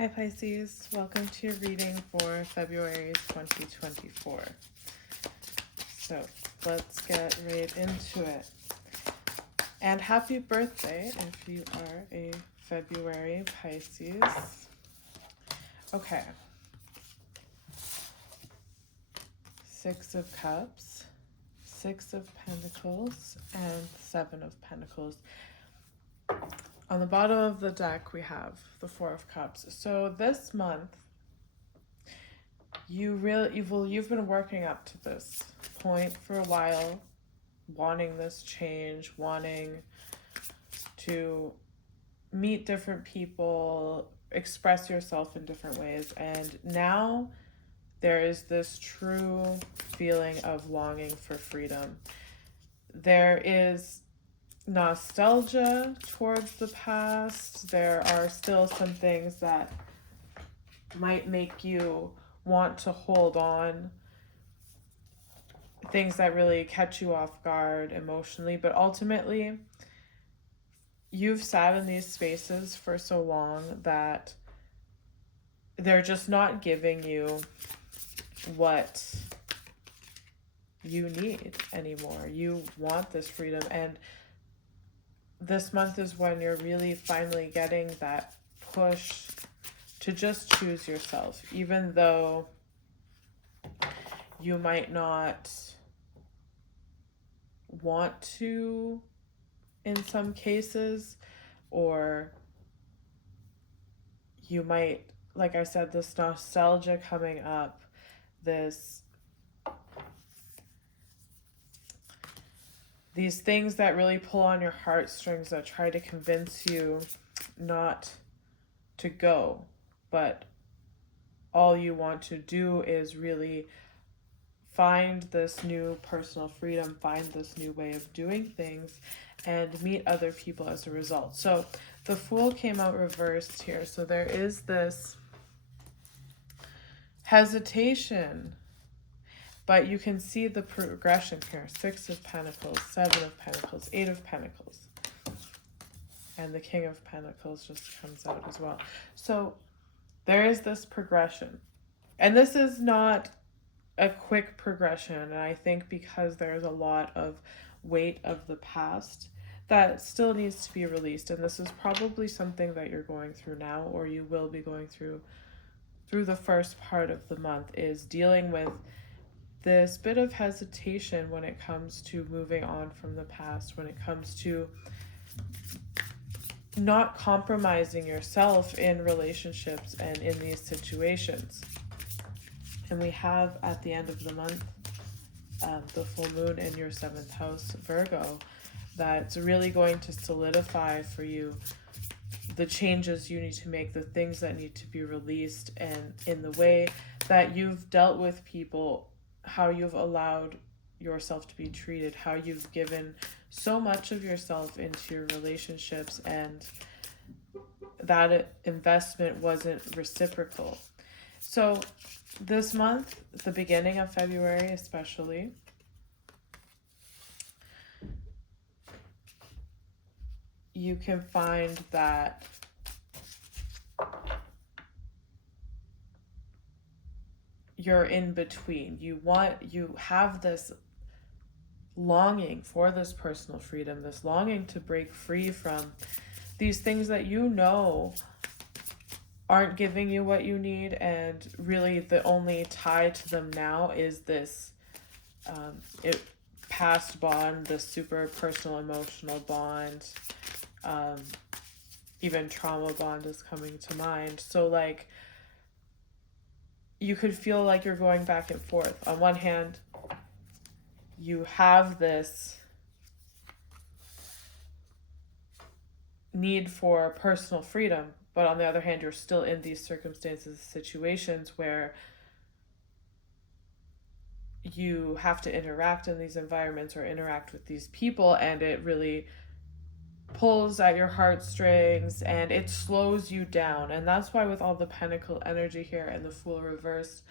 Hi Pisces, welcome to your reading for February 2024. So let's get right into it. And happy birthday if you are a February Pisces. Okay. Six of Cups, Six of Pentacles, and Seven of Pentacles. On the bottom of the deck, we have the Four of Cups. So this month, you've been working up to this point for a while, wanting this change, wanting to meet different people, express yourself in different ways. And now there is this true feeling of longing for freedom. There is nostalgia towards the past. There are still some things that might make you want to hold on, things that really catch you off guard emotionally, but ultimately you've sat in these spaces for so long that they're just not giving you what you need anymore. You want this freedom, and this month is when you're really finally getting that push to just choose yourself, even though you might not want to in some cases, or you might, like I said, this nostalgia coming up, these things that really pull on your heartstrings, that try to convince you not to go, but all you want to do is really find this new personal freedom, find this new way of doing things, and meet other people as a result. So the Fool came out reversed here. So there is this hesitation, but you can see the progression here. Six of Pentacles, Seven of Pentacles, Eight of Pentacles. And the King of Pentacles just comes out as well. So there is this progression. And this is not a quick progression. And I think because there's a lot of weight of the past that still needs to be released. And this is probably something that you're going through now, or you will be going through the first part of the month, is dealing with this bit of hesitation when it comes to moving on from the past, when it comes to not compromising yourself in relationships and in these situations. And we have at the end of the month the full moon in your 7th house, Virgo, that's really going to solidify for you the changes you need to make, the things that need to be released, and in the way that you've dealt with people, how you've allowed yourself to be treated, how you've given so much of yourself into your relationships, and that investment wasn't reciprocal. So this month, the beginning of February especially, you can find that you're in between. You have this longing for this personal freedom, this longing to break free from these things that you know aren't giving you what you need, and really the only tie to them now is this past bond, this super personal emotional bond, even trauma bond is coming to mind. So like, you could feel like you're going back and forth. On one hand, you have this need for personal freedom, but on the other hand, you're still in these circumstances, situations where you have to interact in these environments or interact with these people, and it really pulls at your heartstrings and it slows you down. And that's why with all the Pentacle energy here and the Fool reversed,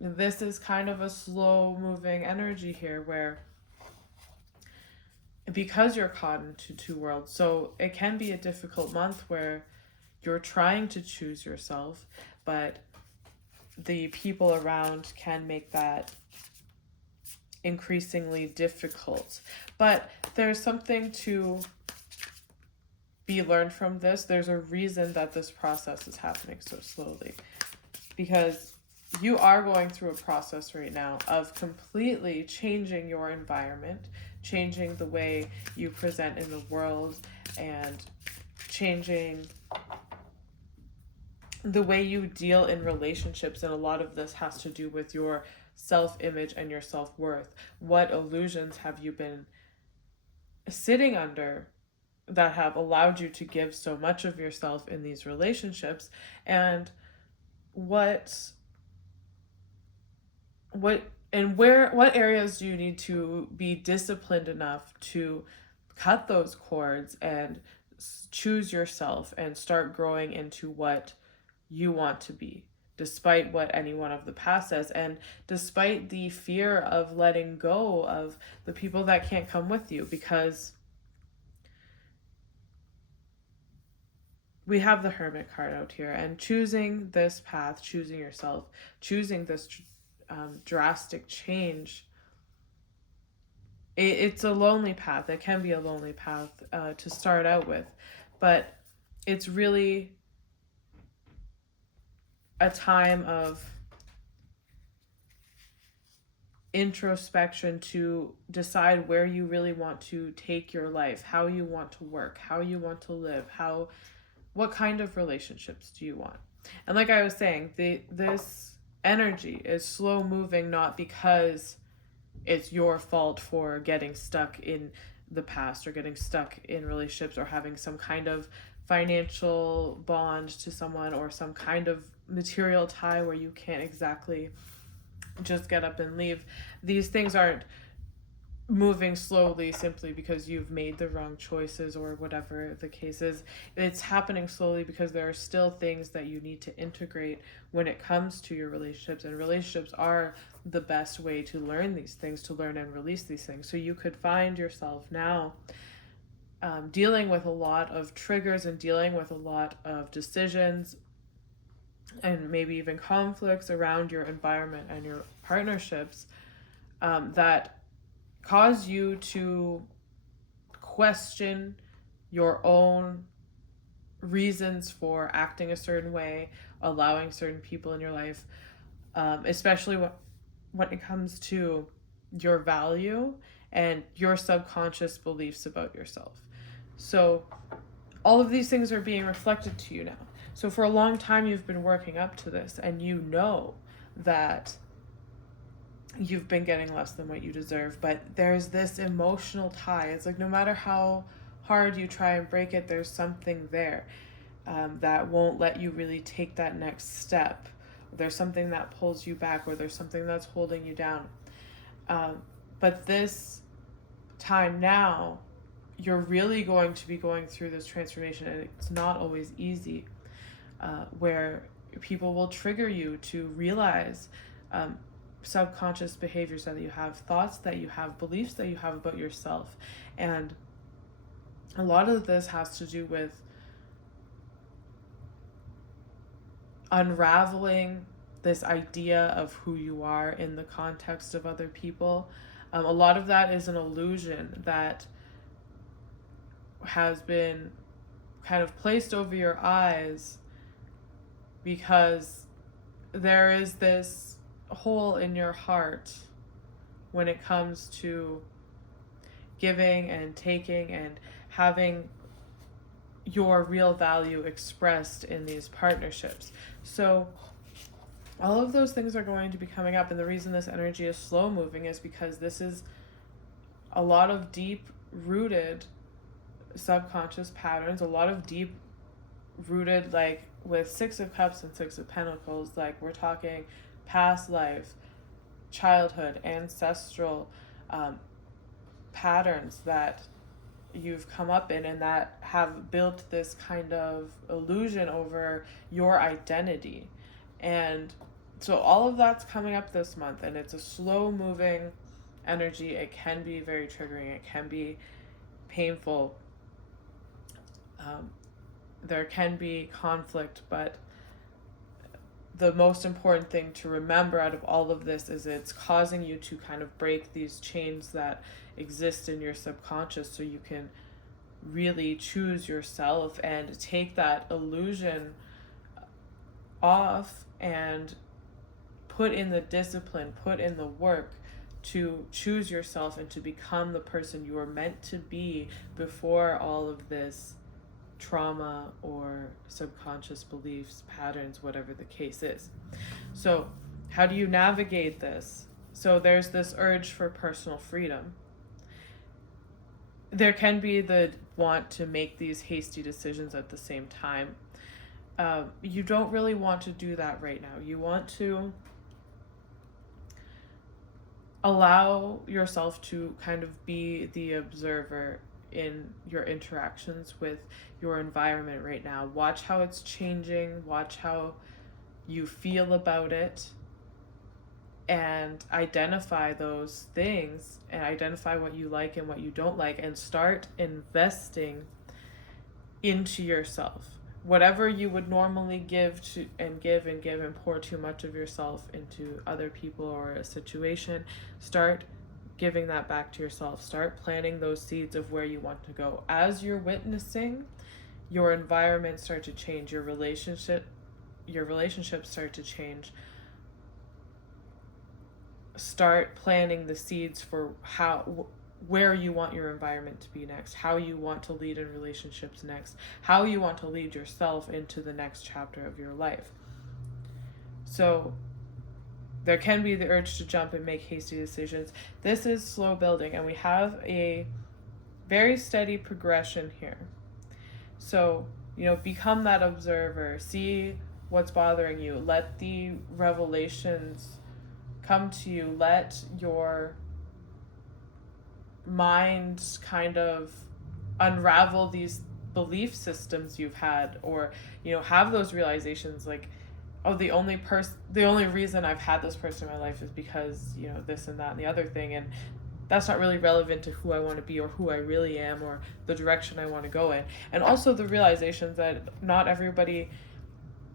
this is kind of a slow moving energy here, where because you're caught into two worlds, so it can be a difficult month where you're trying to choose yourself, but the people around can make that increasingly difficult. But there's something to be learned from this. There's a reason that this process is happening so slowly, because you are going through a process right now of completely changing your environment, changing the way you present in the world, and changing the way you deal in relationships. And a lot of this has to do with your self-image and your self-worth. What illusions have you been sitting under that have allowed you to give so much of yourself in these relationships? And what areas do you need to be disciplined enough to cut those cords and choose yourself and start growing into what you want to be, despite what anyone of the past says, and despite the fear of letting go of the people that can't come with you? Because we have the Hermit card out here, and choosing this path, choosing yourself, choosing this drastic change, it's a lonely path. It can be a lonely path to start out with, but it's really a time of introspection to decide where you really want to take your life, how you want to work, how you want to live, what kind of relationships do you want. And like I was saying, this energy is slow moving, not because it's your fault for getting stuck in the past or getting stuck in relationships or having some kind of financial bond to someone or some kind of material tie where you can't exactly just get up and leave. These things aren't moving slowly simply because you've made the wrong choices or whatever the case is. It's happening slowly because there are still things that you need to integrate when it comes to your relationships, and relationships are the best way to learn these things, to learn and release these things. So you could find yourself now dealing with a lot of triggers and dealing with a lot of decisions and maybe even conflicts around your environment and your partnerships that cause you to question your own reasons for acting a certain way, allowing certain people in your life, especially when it comes to your value and your subconscious beliefs about yourself. So all of these things are being reflected to you now. So for a long time, you've been working up to this, and you know that you've been getting less than what you deserve, but there's this emotional tie. It's like no matter how hard you try and break it, there's something there that won't let you really take that next step. There's something that pulls you back, or there's something that's holding you down. But this time now, you're really going to be going through this transformation, and it's not always easy, where people will trigger you to realize subconscious behaviors that you have, thoughts that you have, beliefs that you have about yourself. And a lot of this has to do with unraveling this idea of who you are in the context of other people. A lot of that is an illusion that has been kind of placed over your eyes because there is this hole in your heart when it comes to giving and taking and having your real value expressed in these partnerships. So all of those things are going to be coming up, and the reason this energy is slow moving is because this is a lot of deep rooted subconscious patterns, a lot of deep rooted, like with Six of Cups and Six of Pentacles, like we're talking past life, childhood, ancestral patterns that you've come up in and that have built this kind of illusion over your identity. And so all of that's coming up this month, and it's a slow moving energy. It can be very triggering, it can be painful, there can be conflict, but the most important thing to remember out of all of this is it's causing you to kind of break these chains that exist in your subconscious, so you can really choose yourself and take that illusion off and put in the discipline, put in the work to choose yourself and to become the person you are meant to be before all of this trauma or subconscious beliefs, patterns, whatever the case is. So, how do you navigate this? So, there's this urge for personal freedom. There can be the want to make these hasty decisions at the same time. You don't really want to do that right now. You want to allow yourself to kind of be the observer in your interactions with your environment right now. Watch how it's changing, watch how you feel about it, and identify those things and identify what you like and what you don't like, and start investing into yourself. Whatever you would normally give and pour too much of yourself into other people or a situation, start giving that back to yourself. Start planting those seeds of where you want to go. As you're witnessing your environment start to change, your relationships start to change, start planting the seeds for where you want your environment to be next, how you want to lead in relationships next, how you want to lead yourself into the next chapter of your life. So there can be the urge to jump and make hasty decisions. This is slow building, and we have a very steady progression here. So, become that observer, see what's bothering you, let the revelations come to you, let your mind kind of unravel these belief systems you've had, or have those realizations like, oh, the only reason I've had this person in my life is because this and that and the other thing, and that's not really relevant to who I want to be or who I really am or the direction I want to go in. And also the realizations that not everybody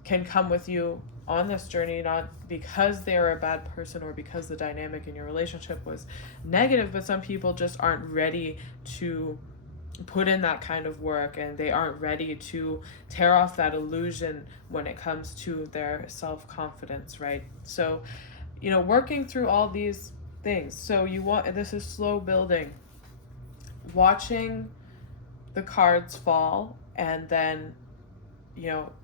can come with you on this journey, not because they're a bad person or because the dynamic in your relationship was negative, but some people just aren't ready to put in that kind of work, and they aren't ready to tear off that illusion when it comes to their self-confidence, right? So, working through all these things. So this is slow building, watching the cards fall, and then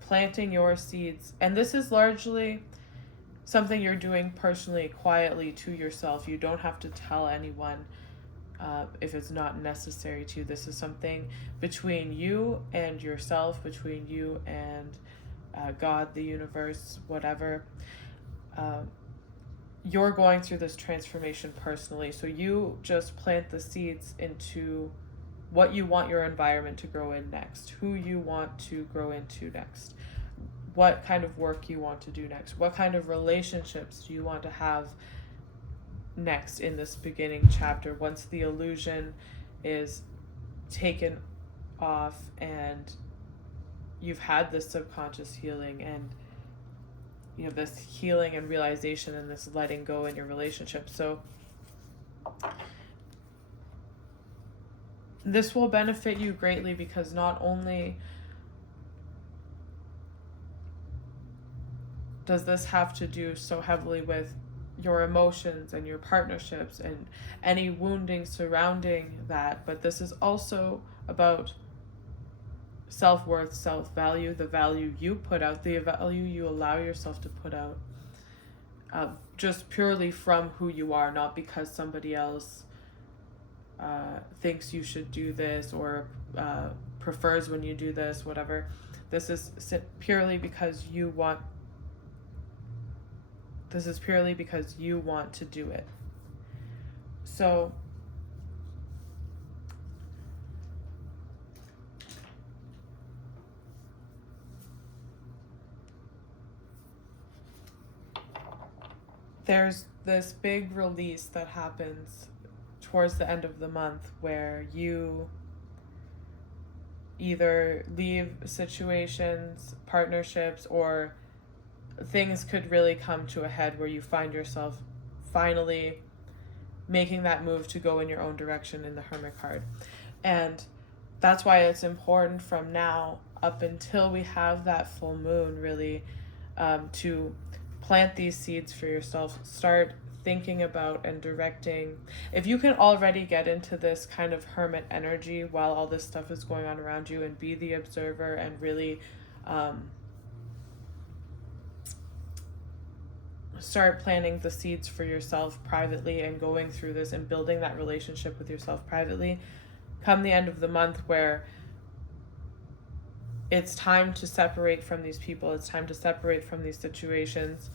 planting your seeds. And this is largely something you're doing personally, quietly to yourself. You don't have to tell anyone if it's not necessary to. This is something between you and yourself, between you and God, the universe, whatever. You're going through this transformation personally. So you just plant the seeds into what you want your environment to grow in next, who you want to grow into next, what kind of work you want to do next, what kind of relationships do you want to have next in this beginning chapter, once the illusion is taken off and you've had this subconscious healing and this healing and realization and this letting go in your relationship. So this will benefit you greatly, because not only does this have to do so heavily with your emotions and your partnerships and any wounding surrounding that, but this is also about self-worth, self-value, the value you put out, the value you allow yourself to put out, just purely from who you are, not because somebody else thinks you should do this or prefers when you do this, whatever. This is purely because you want to do it. So there's this big release that happens towards the end of the month where you either leave situations, partnerships, or things could really come to a head where you find yourself finally making that move to go in your own direction in the Hermit card. And that's why it's important from now up until we have that full moon, really, to plant these seeds for yourself. Start thinking about and directing. If you can already get into this kind of hermit energy while all this stuff is going on around you, and be the observer and really start planting the seeds for yourself privately and going through this and building that relationship with yourself privately, come the end of the month where it's time to separate from these people, it's time to separate from these situations,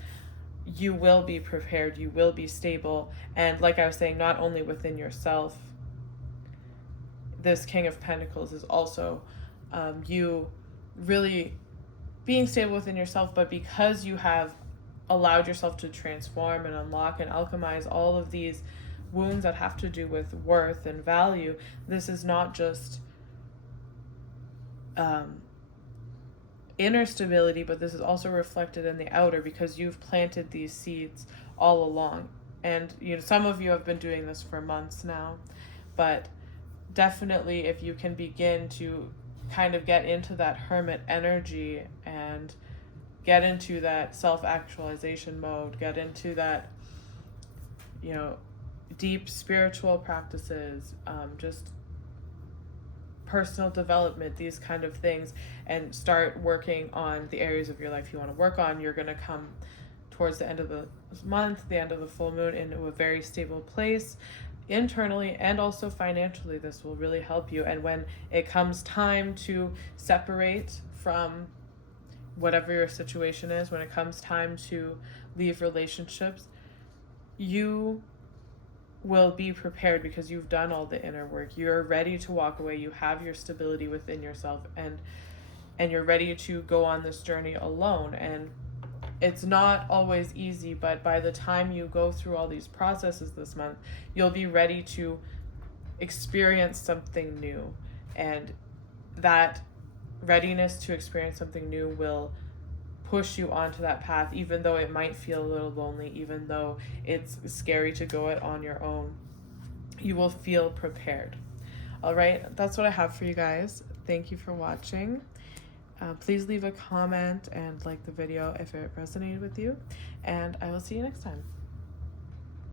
you will be prepared, you will be stable. And like I was saying, not only within yourself, this King of Pentacles is also you really being stable within yourself, but because you have allowed yourself to transform and unlock and alchemize all of these wounds that have to do with worth and value, this is not just inner stability, but this is also reflected in the outer, because you've planted these seeds all along. And some of you have been doing this for months now, but definitely if you can begin to kind of get into that hermit energy and get into that self-actualization mode, get into that, deep spiritual practices, just personal development, these kind of things, and start working on the areas of your life you want to work on, you're going to come towards the end of the month, the end of the full moon, into a very stable place internally and also financially. This will really help you. And when it comes time to separate from whatever your situation is, when it comes time to leave relationships, you will be prepared because you've done all the inner work. You're ready to walk away. You have your stability within yourself, and you're ready to go on this journey alone. And it's not always easy, but by the time you go through all these processes this month, you'll be ready to experience something new. And that readiness to experience something new will push you onto that path, even though it might feel a little lonely, even though it's scary to go it on your own. You will feel prepared. All right, that's what I have for you guys. Thank you for watching. Please leave a comment and like the video if it resonated with you, and I will see you next time.